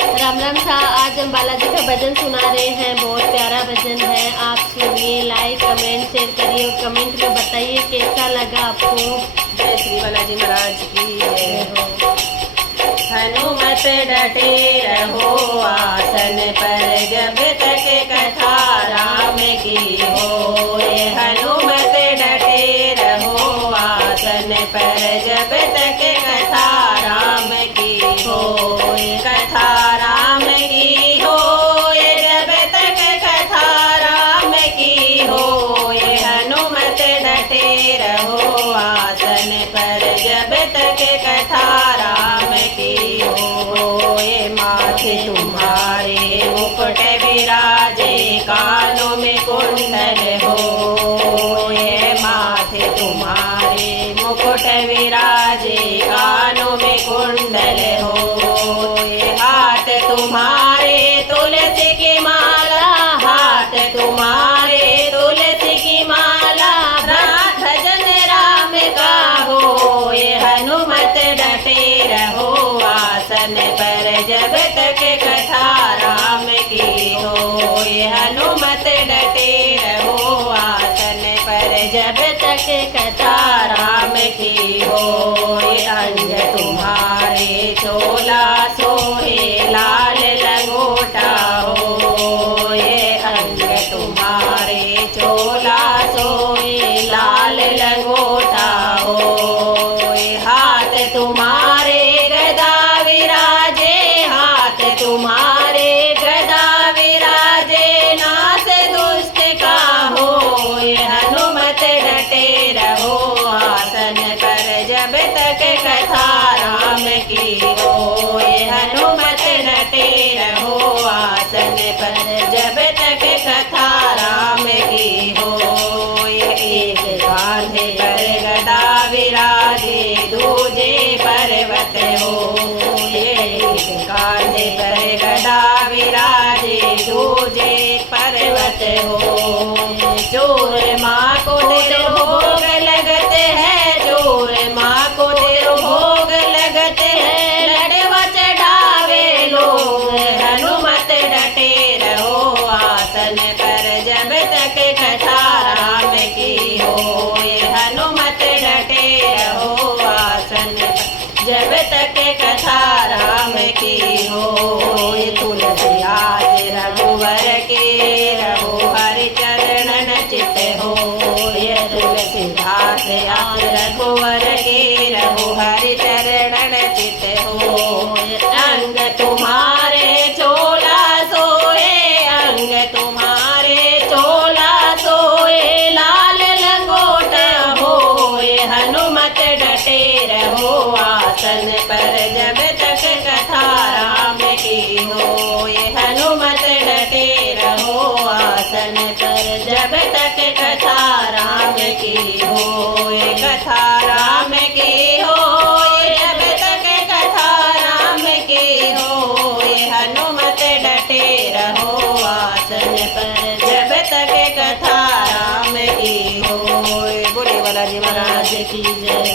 राम राम सा। आज हम बालाजी का भजन सुना रहे हैं। बहुत प्यारा भजन है, आप सुनिए। लाइक कमेंट शेयर करिए और कमेंट में बताइए कैसा लगा आपको। जय श्री बालाजी महाराज की जय हो। हनुमत डटे रहो आसन पर, जब तक कथा राम की हो। ये हनुमत डटे रहो आसन पर, जब तक कथा राम की हो। कथा राम की हो, ये जब तक कथा राम की हो। ये हनुमत डटे रहो आसन पर, जब तक कथा राम की हो। ये माथे तुम्हारे मुकुट विराजे, कानों में कुंडल हो। ये माथे तुम्हारे मुकुट विराजे, कानों में कुंडल हो। ये हाथ तुम्हारे तुलसी की माला, हाथ तुम्हारे तुलसी की माला। भजन राम का हो, ये हनुमत डटे रहो आसन पर, जब तक कथा राम की हो। ये हनुमत डटे रहो आसन पर, जब तक कथा राम की हो। ये अंग तुम्हारे चोला सोहे, लाल लंगोटा हो। ये अंग तुम्हारे चोला सोहे, लाल लंगोटा हो। ये हाथ तुम्हारे गदा विराजे, हाथ तुम्हारे गदा विराजे। नाश दुष्ट का हो, ये हनुमत डटे रहो आसन पर, जब तक कथा राम की हो। ये हनुमत डटे रहो आसन पर, जब तक कथा राम की हो। ये एक कांधे पर गदा विराजे, दूजे पर्वत हो। ये एक कांधे पर गदा विराजे, दूजे पर्वत हो। चोर माँ को तेरो भोग लगते हैं, चोर माँ को तेरो भोग लगते हैं। लड़वा चढ़ावे लोग, हनुमत डटे रहो आसन पर, जब तक कथा राम की हो। ये हनुमत डटे रहो आसन पर, जब तक कथा राम की हो। ये तुलसी आज रघुवर के रहो, हरि चरणन चित हो। ये तुलसी दास आज रघुवर के रहो, हरि चरणन चित हो। अंग तुम्हारे चोला सोए, अंग तुम्हारे चोला सोए, लाल लंगोट हो। ये हनुमत डटे रहो आसन पर, जब तक कथा राम की हो। ये हनुमत डटे रहो आसन पर, जब तक कथा राम की हो। ये कथा राम की हो, ये जब तक कथा राम की हो। ये हनुमत डटे रहो आसन पर, जब तक कथा राम की हो। बोले बालाजी महाराज की जय।